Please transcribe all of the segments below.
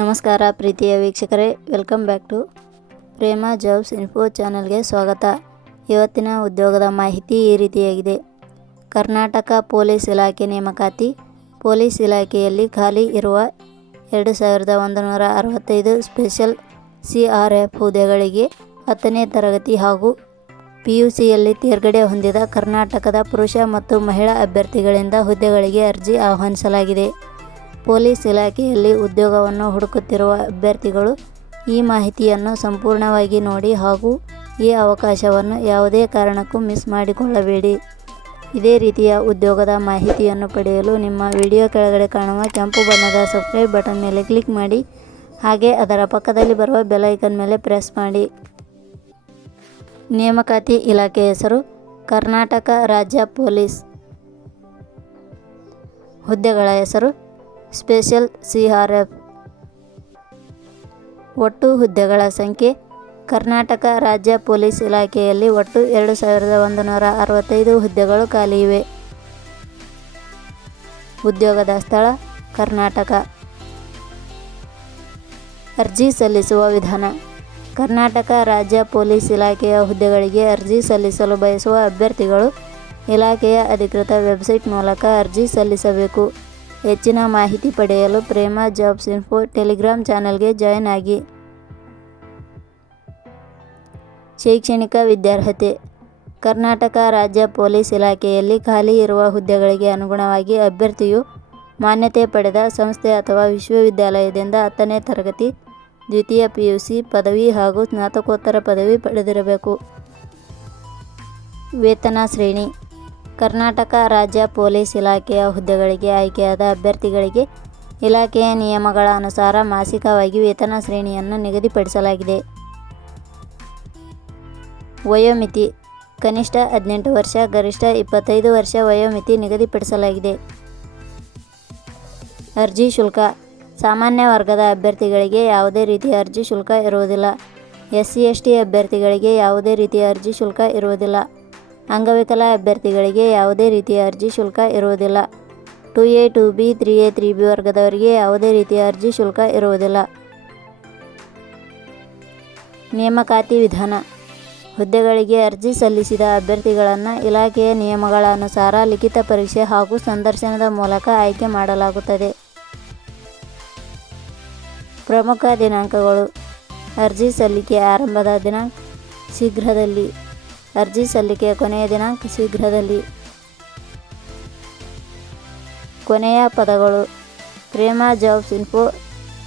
ನಮಸ್ಕಾರ ಪ್ರೀತಿಯ ವೀಕ್ಷಕರೇ, welcome back to Prema jobs info ಚಾನಲ್ಗೆ ಸ್ವಾಗತ. ಇವತ್ತಿನ ಉದ್ಯೋಗದ ಮಾಹಿತಿ ಈ ರೀತಿಯಾಗಿದೆ. ಕರ್ನಾಟಕ ಪೊಲೀಸ್ ಇಲಾಖೆ ನೇಮಕಾತಿ. ಪೊಲೀಸ್ ಇಲಾಖೆಯಲ್ಲಿ ಖಾಲಿ ಇರುವ 2165 ಸ್ಪೆಷಲ್ CRF ಹುದ್ದೆಗಳಿಗೆ 10ನೇ ತರಗತಿ ಹಾಗೂ PUCಯಲ್ಲಿ ತೇರ್ಗಡೆ ಹೊಂದಿದ ಕರ್ನಾಟಕದ ಪುರುಷ ಮತ್ತು ಮಹಿಳಾ ಅಭ್ಯರ್ಥಿಗಳಿಂದ ಹುದ್ದೆಗಳಿಗೆ ಅರ್ಜಿ ಆಹ್ವಾನಿಸಲಾಗಿದೆ. ಪೊಲೀಸ್ ಇಲಾಖೆಯಲ್ಲಿ ಉದ್ಯೋಗವನ್ನು ಹುಡುಕುತ್ತಿರುವ ಅಭ್ಯರ್ಥಿಗಳು ಈ ಮಾಹಿತಿಯನ್ನು ಸಂಪೂರ್ಣವಾಗಿ ನೋಡಿ ಹಾಗೂ ಈ ಅವಕಾಶವನ್ನು ಯಾವುದೇ ಕಾರಣಕ್ಕೂ ಮಿಸ್ ಮಾಡಿಕೊಳ್ಳಬೇಡಿ. ಇದೇ ರೀತಿಯ ಉದ್ಯೋಗದ ಮಾಹಿತಿಯನ್ನು ಪಡೆಯಲು ನಿಮ್ಮ ವಿಡಿಯೋ ಕೆಳಗಡೆ ಕಾಣುವ ಕೆಂಪು ಬಣ್ಣದ ಸಬ್ಸ್ಕ್ರೈಬ್ ಬಟನ್ ಮೇಲೆ ಕ್ಲಿಕ್ ಮಾಡಿ, ಹಾಗೆ ಅದರ ಪಕ್ಕದಲ್ಲಿ ಬರುವ ಬೆಲ್ ಐಕನ್ ಮೇಲೆ ಪ್ರೆಸ್ ಮಾಡಿ. ನೇಮಕಾತಿ ಇಲಾಖೆ ಹೆಸರು ಕರ್ನಾಟಕ ರಾಜ್ಯ ಪೊಲೀಸ್. ಹುದ್ದೆಗಳ ಹೆಸರು ಸ್ಪೆಷಲ್ CRF. ಒಟ್ಟು ಹುದ್ದೆಗಳ ಸಂಖ್ಯೆ. ಕರ್ನಾಟಕ ರಾಜ್ಯ ಪೊಲೀಸ್ ಇಲಾಖೆಯಲ್ಲಿ ಒಟ್ಟು 2165 ಹುದ್ದೆಗಳು ಖಾಲಿ ಇವೆ. ಉದ್ಯೋಗದ ಸ್ಥಳ ಕರ್ನಾಟಕ. ಅರ್ಜಿ ಸಲ್ಲಿಸುವ ವಿಧಾನ. ಕರ್ನಾಟಕ ರಾಜ್ಯ ಪೊಲೀಸ್ ಇಲಾಖೆಯ ಹುದ್ದೆಗಳಿಗೆ ಅರ್ಜಿ ಸಲ್ಲಿಸಲು ಬಯಸುವ ಅಭ್ಯರ್ಥಿಗಳು ಇಲಾಖೆಯ ಅಧಿಕೃತ ವೆಬ್ಸೈಟ್ ಮೂಲಕ ಅರ್ಜಿ ಸಲ್ಲಿಸಬೇಕು. ಹೆಚ್ಚಿನ ಮಾಹಿತಿ ಪಡೆಯಲು ಪ್ರೇಮ ಜಾಬ್ಸ್ ಇನ್ಫೋ ಟೆಲಿಗ್ರಾಮ್ ಚಾನೆಲ್ಗೆ ಜಾಯಿನ್ ಆಗಿ. ಶೈಕ್ಷಣಿಕ ವಿದ್ಯಾರ್ಹತೆ. ಕರ್ನಾಟಕ ರಾಜ್ಯ ಪೊಲೀಸ್ ಇಲಾಖೆಯಲ್ಲಿ ಖಾಲಿ ಇರುವ ಹುದ್ದೆಗಳಿಗೆ ಅನುಗುಣವಾಗಿ ಅಭ್ಯರ್ಥಿಯು ಮಾನ್ಯತೆ ಪಡೆದ ಸಂಸ್ಥೆ ಅಥವಾ ವಿಶ್ವವಿದ್ಯಾಲಯದಿಂದ 10ನೇ ತರಗತಿ, ದ್ವಿತೀಯ PUC ಪದವಿ ಹಾಗೂ ಸ್ನಾತಕೋತ್ತರ ಪದವಿ ಪಡೆದಿರಬೇಕು. ವೇತನ ಶ್ರೇಣಿ. ಕರ್ನಾಟಕ ರಾಜ್ಯ ಪೊಲೀಸ್ ಇಲಾಖೆಯ ಹುದ್ದೆಗಳಿಗೆ ಆಯ್ಕೆಯಾದ ಅಭ್ಯರ್ಥಿಗಳಿಗೆ ಇಲಾಖೆಯ ನಿಯಮಗಳ ಅನುಸಾರ ಮಾಸಿಕವಾಗಿ ವೇತನ ಶ್ರೇಣಿಯನ್ನು ನಿಗದಿಪಡಿಸಲಾಗಿದೆ. ವಯೋಮಿತಿ. ಕನಿಷ್ಠ 18 ವರ್ಷ, ಗರಿಷ್ಠ 25 ವರ್ಷ ವಯೋಮಿತಿ ನಿಗದಿಪಡಿಸಲಾಗಿದೆ. ಅರ್ಜಿ ಶುಲ್ಕ. ಸಾಮಾನ್ಯ ವರ್ಗದ ಅಭ್ಯರ್ಥಿಗಳಿಗೆ ಯಾವುದೇ ರೀತಿಯ ಅರ್ಜಿ ಶುಲ್ಕ ಇರುವುದಿಲ್ಲ. SC/ST ಅಭ್ಯರ್ಥಿಗಳಿಗೆ ಯಾವುದೇ ರೀತಿಯ ಅರ್ಜಿ ಶುಲ್ಕ ಇರುವುದಿಲ್ಲ. ಅಂಗವಿಕಲ ಅಭ್ಯರ್ಥಿಗಳಿಗೆ ಯಾವುದೇ ರೀತಿಯ ಅರ್ಜಿ ಶುಲ್ಕ ಇರುವುದಿಲ್ಲ. 2A 2B 3A 3B ವರ್ಗದವರಿಗೆ ಯಾವುದೇ ರೀತಿಯ ಅರ್ಜಿ ಶುಲ್ಕ ಇರುವುದಿಲ್ಲ. ನೇಮಕಾತಿ ವಿಧಾನ. ಹುದ್ದೆಗಳಿಗೆ ಅರ್ಜಿ ಸಲ್ಲಿಸಿದ ಅಭ್ಯರ್ಥಿಗಳನ್ನು ಇಲಾಖೆಯ ನಿಯಮಗಳ ಅನುಸಾರ ಲಿಖಿತ ಪರೀಕ್ಷೆ ಹಾಗೂ ಸಂದರ್ಶನದ ಮೂಲಕ ಆಯ್ಕೆ ಮಾಡಲಾಗುತ್ತದೆ. ಪ್ರಮುಖ ದಿನಾಂಕಗಳು. ಅರ್ಜಿ ಸಲ್ಲಿಕೆ ಆರಂಭದ ದಿನಾಂಕ ಶೀಘ್ರದಲ್ಲಿ. ಅರ್ಜಿ ಸಲ್ಲಿಕೆಯ ಕೊನೆಯ ದಿನಾಂಕ ಶೀಘ್ರದಲ್ಲಿ. ಕೊನೆಯ ಪದಗಳು. ಪ್ರೇಮ ಜಾಬ್ಸ್ ಇನ್ಫೋ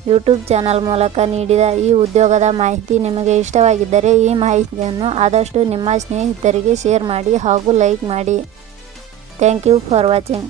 ಯೂಟ್ಯೂಬ್ ಚಾನಲ್ ಮೂಲಕ ನೀಡಿದ ಈ ಉದ್ಯೋಗದ ಮಾಹಿತಿ ನಿಮಗೆ ಇಷ್ಟವಾಗಿದ್ದರೆ ಈ ಮಾಹಿತಿಯನ್ನು ಆದಷ್ಟು ನಿಮ್ಮ ಸ್ನೇಹಿತರಿಗೆ ಶೇರ್ ಮಾಡಿ ಹಾಗೂ ಲೈಕ್ ಮಾಡಿ. Thank you for watching.